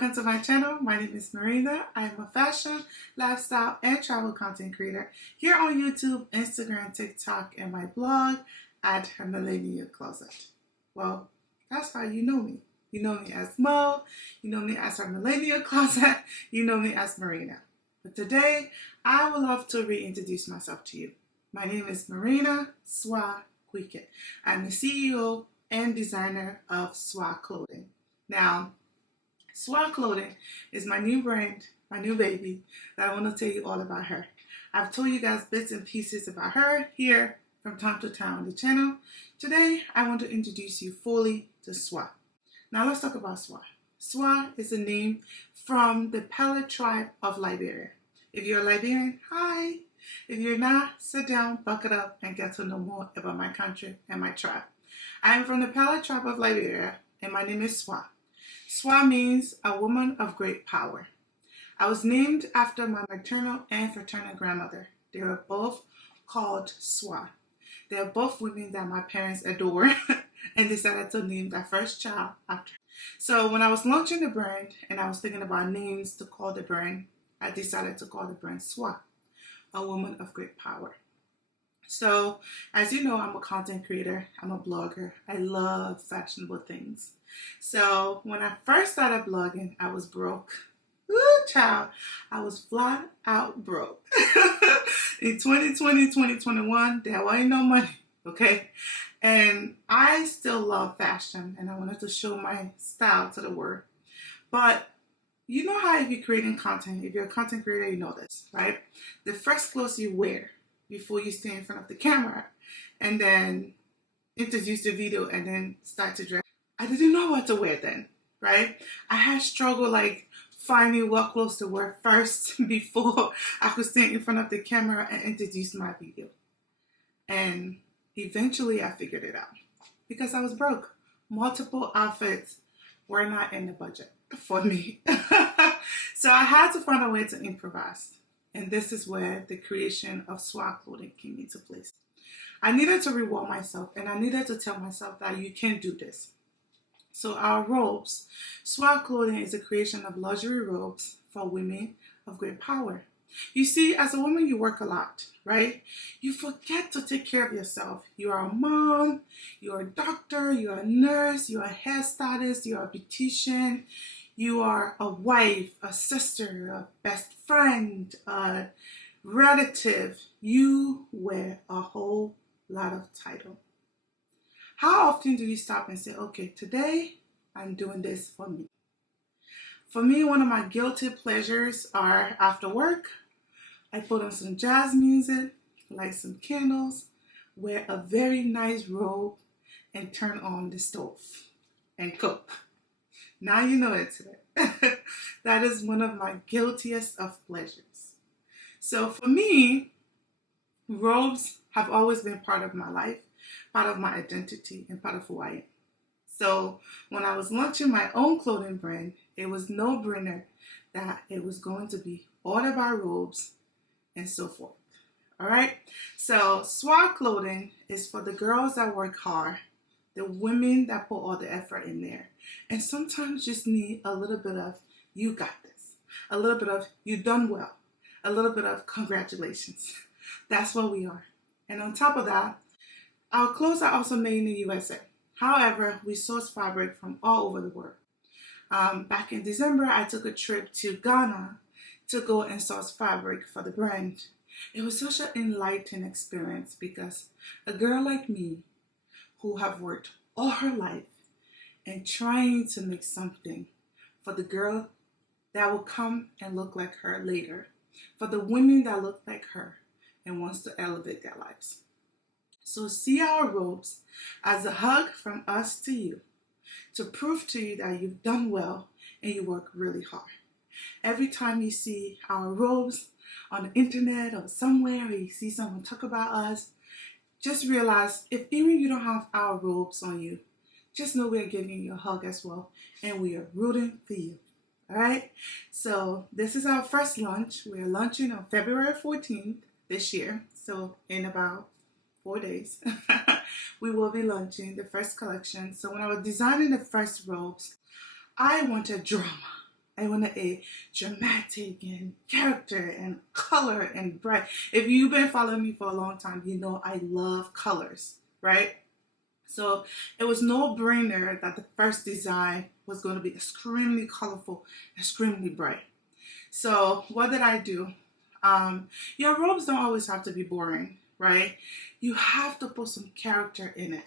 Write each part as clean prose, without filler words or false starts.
welcome to my channel. My name is Morrinah. I am a fashion, lifestyle, and travel content creator here on YouTube, Instagram, TikTok, and my blog at Her Millennial Closet. Well, that's how you know me. You know me as Mo, you know me as Her Millennial Closet, you know me as Morrinah. But today, I would love to reintroduce myself to you. My name is Morrinah Suah Clothing. I'm the CEO and designer of Suah Clothing. Now, Suah Clothing is my new brand, my new baby, that I want to tell you all about her. I've told you guys bits and pieces about her here from time to time on the channel. Today, I want to introduce you fully to Suah. Now, let's talk about Suah. Suah is a name from the Pala tribe of Liberia. If you're a Liberian, hi. If you're not, sit down, buckle up, and get to know more about my country and my tribe. I am from the Pala tribe of Liberia, and my name is Suah. Suah means a woman of great power. I was named after my maternal and fraternal grandmother. They were both called Suah. They are both women that my parents adore and decided to name their first child after. So when I was launching the brand and I was thinking about names to call the brand, I decided to call the brand Suah, a woman of great power. So as you know, I'm a content creator. I'm a blogger. I love fashionable things. So when I first started blogging, I was broke. Woo, child. I was flat out broke. In 2020, 2021, there wasn't no money, okay? And I still love fashion, and I wanted to show my style to the world. But you know how if you're creating content, if you're a content creator, you know this, right? The first clothes you wear before you stand in front of the camera and then introduce the video and then start to dress. I didn't know what to wear then, right? I had struggled like finding what clothes to wear first before I could stand in front of the camera and introduce my video. And eventually I figured it out because I was broke. Multiple outfits were not in the budget for me. So I had to find a way to improvise. And this is where the creation of Suah Clothing came into place. I needed to reward myself and I needed to tell myself that you can do this. So our robes, Suah Clothing is a creation of luxury robes for women of great power. You see, as a woman, you work a lot, right? You forget to take care of yourself. You are a mom, you're a doctor, you're a nurse, you're a hairstylist, you're a beautician, you are a wife, a sister, a best friend, a relative. You wear a whole lot of title. How often do you stop and say, okay, today I'm doing this for me? For me, one of my guilty pleasures are after work, I put on some jazz music, light some candles, wear a very nice robe, and turn on the stove and cook. Now you know it today. That is one of my guiltiest of pleasures. So for me, robes have always been part of my life, part of my identity, and part of who I am. So when I was launching my own clothing brand, it was no-brainer that it was going to be all about robes and so forth. All right? So Suah Clothing is for the girls that work hard, the women that put all the effort in there, and sometimes just need a little bit of, you got this, a little bit of, you done well, a little bit of congratulations. That's what we are. And on top of that, our clothes are also made in the USA. However, we source fabric from all over the world. Back in December, I took a trip to Ghana to go and source fabric for the brand. It was such an enlightening experience because a girl like me who have worked all her life and trying to make something for the girl that will come and look like her later, for the women that look like her and wants to elevate their lives. So see our robes as a hug from us to you to prove to you that you've done well and you work really hard. Every time you see our robes on the internet or somewhere or you see someone talk about us, just realize if even you don't have our robes on you, just know we're giving you a hug as well and we are rooting for you. All right? So this is our first launch. We're launching on February 14th this year. So in about 4 days, we will be launching the first collection. So when I was designing the first robes, I wanted drama. I wanted a dramatic and character and color and bright. If you've been following me for a long time, you know I love colors, right? So it was no brainer that the first design was going to be extremely colorful, extremely bright. So what did I do? Your robes don't always have to be boring, right? You have to put some character in it.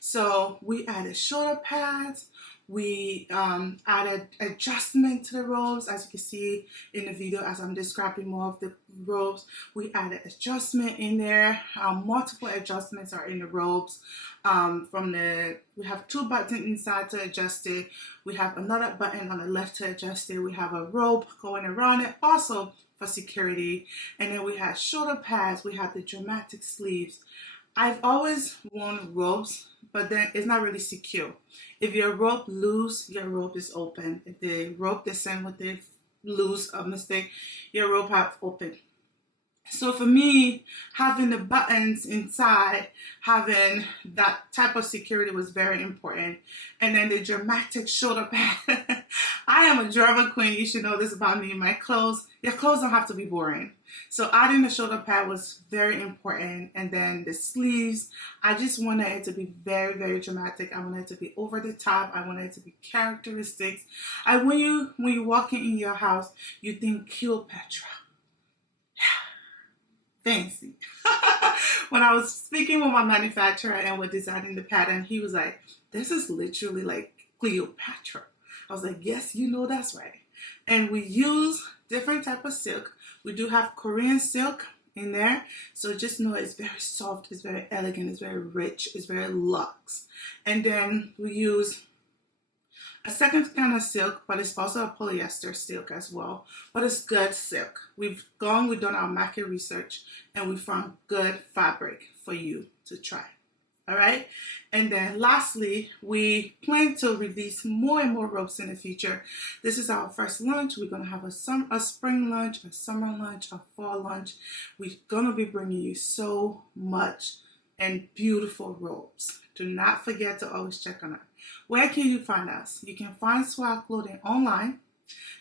So we added shoulder pads. We added adjustment to the robes, as you can see in the video as I'm describing more of the robes. We added adjustment in there. Multiple adjustments are in the robes. We have 2 buttons inside to adjust it. We have another button on the left to adjust it. We have a rope going around it also for security. And then we have shoulder pads. We have the dramatic sleeves. I've always worn robes, but then it's not really secure. If your rope loose, your rope is open. If the rope descend with the loose or mistake, your rope have open. So for me, having the buttons inside, having that type of security was very important. And then the dramatic shoulder pad. I am a drama queen. You should know this about me. My clothes, your clothes don't have to be boring. So adding the shoulder pad was very important. And then the sleeves, I just wanted it to be very, very dramatic. I wanted it to be over the top. I wanted it to be characteristics. When you walk in your house, you think Cleopatra. Fancy. When I was speaking with my manufacturer and we're designing the pattern, he was like, this is literally like Cleopatra. I was like, yes, you know that's right. And we use different type of silk. We do have Korean silk in there. So just know it's very soft, it's very elegant, it's very rich, it's very luxe. And then we use a second kind of silk, but it's also a polyester silk as well. But it's good silk. We've done our market research, and we found good fabric for you to try. All right. And then lastly, we plan to release more and more robes in the future. This is our first launch. We're going to have a spring launch, a summer launch, a fall launch. We're going to be bringing you so much and beautiful robes. Do not forget to always check on it. Where can you find us? You can find Suah Clothing online,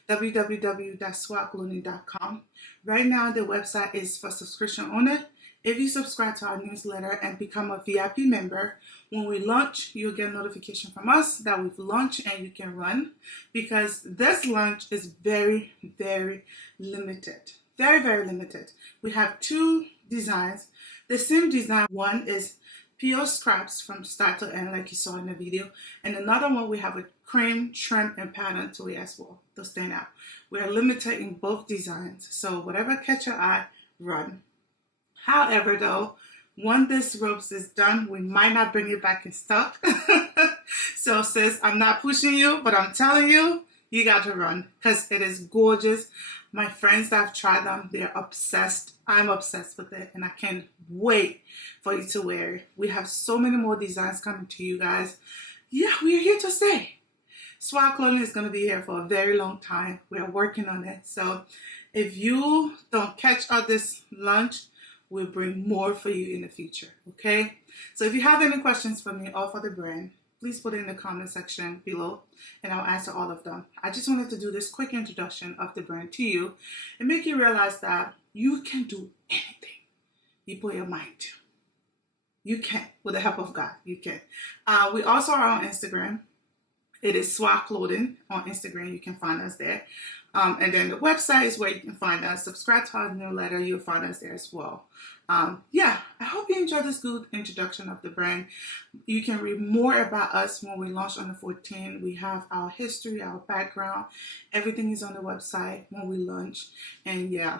www.swaclothing.com. Right now, the website is for subscription only. If you subscribe to our newsletter and become a VIP member, when we launch, you'll get a notification from us that we've launched and you can run, because this launch is very, very limited. Very, very limited. We have 2 designs. The same design, one is pure scraps from start to end like you saw in the video, and another one we have a cream, trim, and pattern to it as well to stand out. We are limited in both designs, so whatever catch your eye, run. However though, when this ropes is done, we might not bring it back in stock. So sis, I'm not pushing you, but I'm telling you, you got to run because it is gorgeous. My friends that have tried them, they're obsessed. I'm obsessed with it, and I can't wait for you to wear it. We have so many more designs coming to you guys. Yeah, we are here to stay. Suah Clothing is going to be here for a very long time. We are working on it. So if you don't catch up this launch, we'll bring more for you in the future, okay? So if you have any questions for me or for the brand, please put it in the comment section below and I'll answer all of them. I just wanted to do this quick introduction of the brand to you and make you realize that you can do anything you put your mind to. You can, with the help of God, you can. We also are on Instagram. It is Suah Clothing on Instagram. You can find us there. And then the website is where you can find us. Subscribe to our newsletter. You'll find us there as well. Yeah, I hope you enjoyed this good introduction of the brand. You can read more about us when we launch on the 14th. We have our history, our background. Everything is on the website when we launch. And yeah,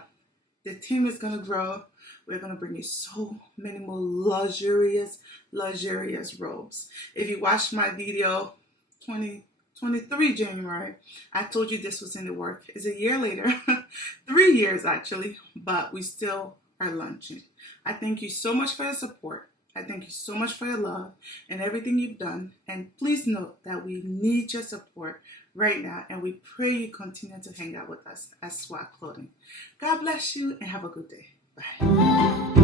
the team is going to grow. We're going to bring you so many more luxurious robes. If you watched my video 23 January, I told you this was in the work. It's a year later, 3 years actually, but we still are launching. I thank you so much for your support. I thank you so much for your love and everything you've done. And please note that we need your support right now, and we pray you continue to hang out with us at Suah Clothing. God bless you and have a good day. Bye.